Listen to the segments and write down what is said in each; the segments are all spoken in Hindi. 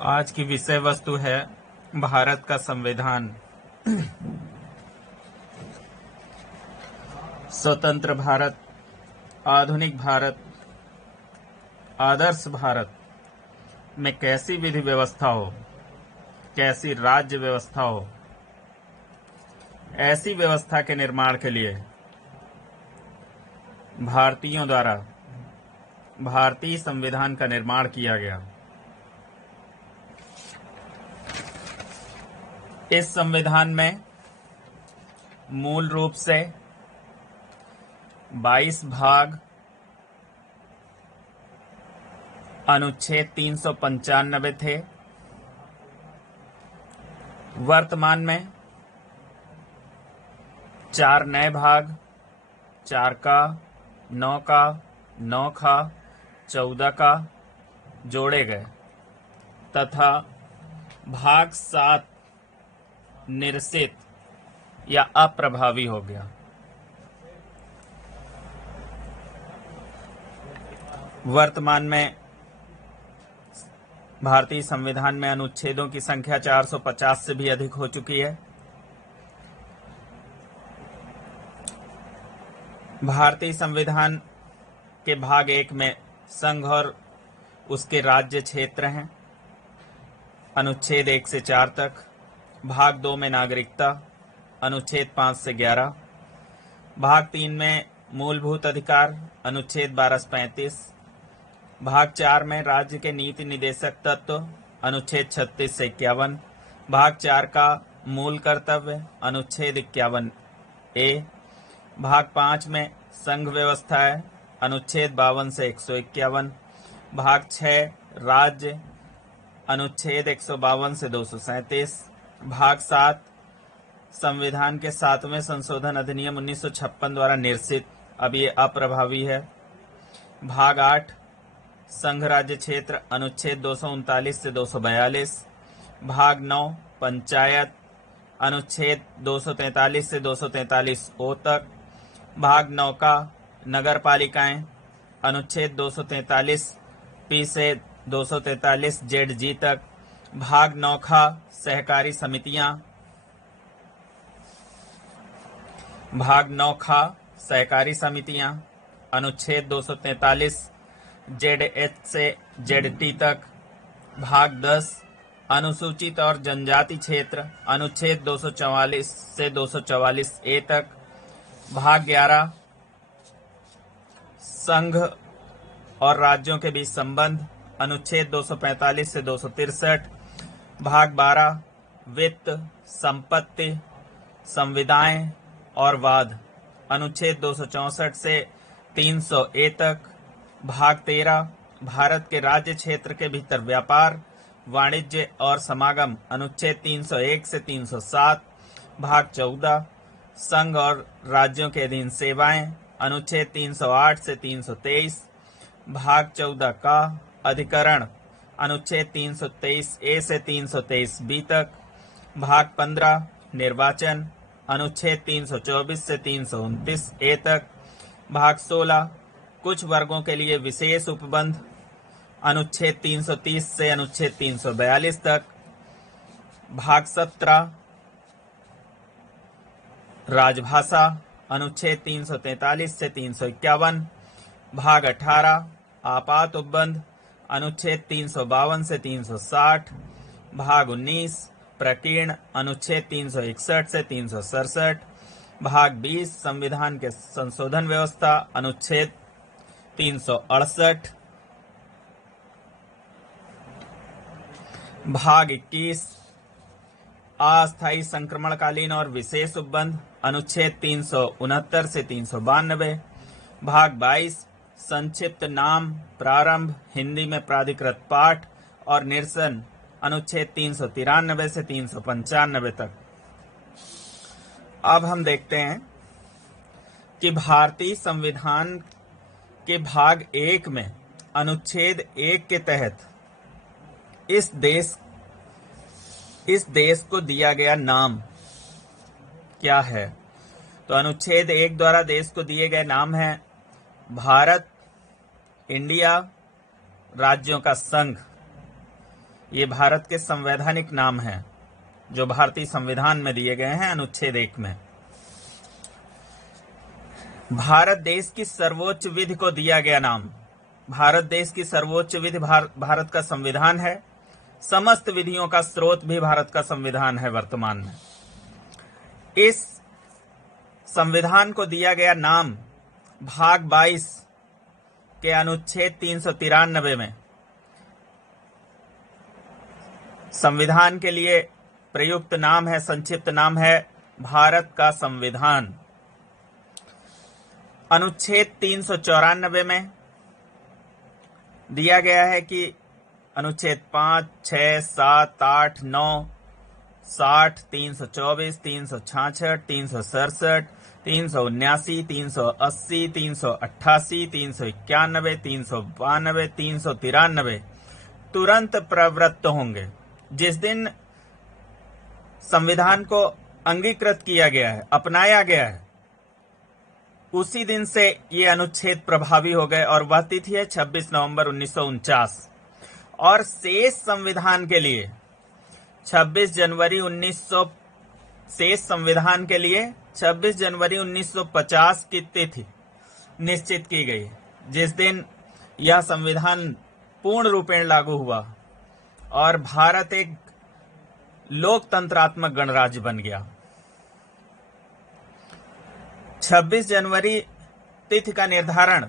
आज की विषय वस्तु है भारत का संविधान। स्वतंत्र भारत, आधुनिक भारत, आदर्श भारत में कैसी विधि व्यवस्था हो, कैसी राज्य व्यवस्था हो, ऐसी व्यवस्था के निर्माण के लिए भारतीयों द्वारा भारतीय संविधान का निर्माण किया गया। इस संविधान में मूल रूप से 22 भाग, अनुच्छेद 395 थे। वर्तमान में 4 नए भाग, 4 का, 9 का, 9 का, 14 का जोड़े गए तथा भाग 7 निरसित या अप्रभावी हो गया। वर्तमान में भारतीय संविधान में अनुच्छेदों की संख्या 450 से भी अधिक हो चुकी है। भारतीय संविधान के भाग 1 में संघ और उसके राज्य क्षेत्र हैं, अनुच्छेद 1 से 4 तक। भाग 2 में नागरिकता, अनुच्छेद 5 से 11। भाग 3 में मूलभूत अधिकार, अनुच्छेद 12 से 35। भाग 4 में राज्य के नीति निदेशक तत्व, अनुच्छेद 36 से 51। भाग 4 का मूल कर्तव्य, अनुच्छेद 51A। भाग 5 में संघ व्यवस्था है, अनुच्छेद 52 से 151। भाग 6 राज्य, अनुच्छेद 152 से 237। भाग 7 संविधान के 7वें संशोधन अधिनियम 1956 द्वारा निरसित, अब ये अप्रभावी है। भाग 8 संघ राज्य क्षेत्र, अनुच्छेद 239 से 242। भाग 9 पंचायत, अनुच्छेद 243 से 243O तक। भाग 9 का नगर पालिकाएं, अनुच्छेद 243P से 243ZG तक। भाग 9 का सहकारी समितियां, भाग 9 का सहकारी समितियां, अनुच्छेद 243 ZH से ZT तक। भाग 10 अनुसूचित और जनजाति क्षेत्र, अनुच्छेद 244 से 244A तक। भाग 11 संघ और राज्यों के बीच संबंध, अनुच्छेद 245 से 263। भाग 12 वित्त, संपत्ति, संविदाएं और वाद, अनुच्छेद 264 से 300A तक। भाग 13 भारत के राज्य क्षेत्र के भीतर व्यापार, वाणिज्य और समागम, अनुच्छेद 301 से 307। भाग 14 संघ और राज्यों के अधीन सेवाएं, अनुच्छेद 308 से 323। भाग 14 का अधिकरण, अनुच्छेद 323A से 323B तक। भाग 15 निर्वाचन, अनुच्छेद 324 से 329A तक। भाग 16 कुछ वर्गों के लिए विशेष उपबंध, अनुच्छेद 330 से अनुच्छेद 342 तक। भाग 17 राजभाषा, अनुच्छेद 343 से 351। भाग 18 आपात उपबंध, अनुच्छेद 352 से 360। भाग 19 प्रकीर्ण, अनुच्छेद 361 से 367। भाग 20 संविधान के संशोधन व्यवस्था, अनुच्छेद 368। भाग 21 अस्थायी संक्रमणकालीन और विशेष उपबंध, अनुच्छेद 369 से 392। भाग 22 संक्षिप्त नाम प्रारंभ, हिंदी में प्राधिकृत पाठ और निरसन, अनुच्छेद 393 से 395 तक। अब हम देखते हैं कि भारतीय संविधान के भाग 1 में अनुच्छेद 1 के तहत इस देश को दिया गया नाम क्या है। तो अनुच्छेद 1 द्वारा देश को दिए गए नाम हैं भारत, इंडिया, राज्यों का संघ, ये भारत के संवैधानिक नाम हैं जो भारतीय संविधान में दिए गए हैं अनुच्छेद 1 में। भारत देश की सर्वोच्च विधि को दिया गया नाम। भारत देश की सर्वोच्च विधि भारत का संविधान है। समस्त विधियों का स्रोत भी भारत का संविधान है वर्तमान में। इस संविधान को दिया गया नाम भाग 22 के अनुच्छेद 393 में संविधान के लिए प्रयुक्त नाम है, संक्षिप्त नाम है भारत का संविधान। अनुच्छेद 394 में दिया गया है कि अनुच्छेद 5, 6, 7, 8, 9, 60, 324, 366, 367, 379, 380, 388, 391, 392, 393 तुरंत प्रवृत्त होंगे। जिस दिन संविधान को अंगीकृत किया गया है, अपनाया गया है, उसी दिन से ये अनुच्छेद प्रभावी हो गए और वह तिथि है 26 नवंबर 1949। और शेष संविधान के लिए 26 जनवरी 1950 की तिथि निश्चित की गई, जिस दिन यह संविधान पूर्ण रूपेण लागू हुआ और भारत एक लोकतंत्रात्मक गणराज्य बन गया। 26 जनवरी तिथि का निर्धारण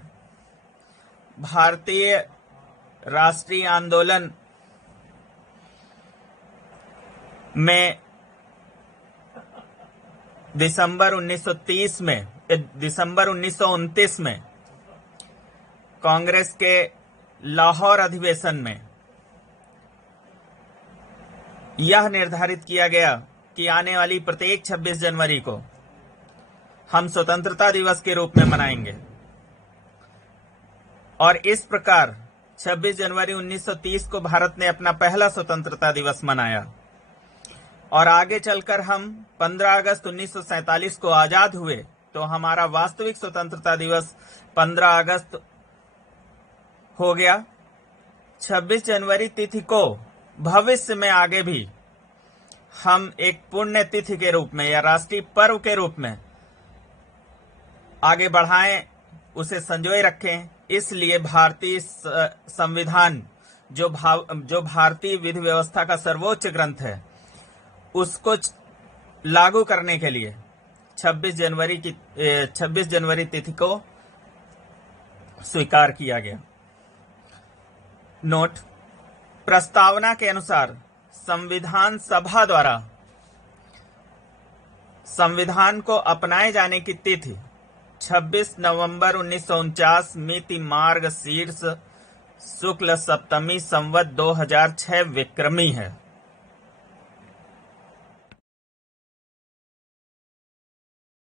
भारतीय राष्ट्रीय आंदोलन में दिसंबर 1929 में कांग्रेस के लाहौर अधिवेशन में यह निर्धारित किया गया कि आने वाली प्रत्येक 26 जनवरी को हम स्वतंत्रता दिवस के रूप में मनाएंगे। और इस प्रकार 26 जनवरी 1930 को भारत ने अपना पहला स्वतंत्रता दिवस मनाया और आगे चलकर हम 15 अगस्त 1947 को आजाद हुए तो हमारा वास्तविक स्वतंत्रता दिवस 15 अगस्त हो गया। 26 जनवरी तिथि को भविष्य में आगे भी हम एक पुण्य तिथि के रूप में या राष्ट्रीय पर्व के रूप में आगे बढ़ाएं, उसे संजोए रखें। इसलिए भारतीय संविधान जो भारतीय विधि व्यवस्था का सर्वोच्च ग्रंथ है, उसको लागू करने के लिए 26 जनवरी तिथि को स्वीकार किया गया। नोट: प्रस्तावना के अनुसार संविधान सभा द्वारा संविधान को अपनाए जाने की तिथि 26 नवंबर 1949 मिति मार्ग शीर्ष शुक्ल सप्तमी संवत 2006 विक्रमी है।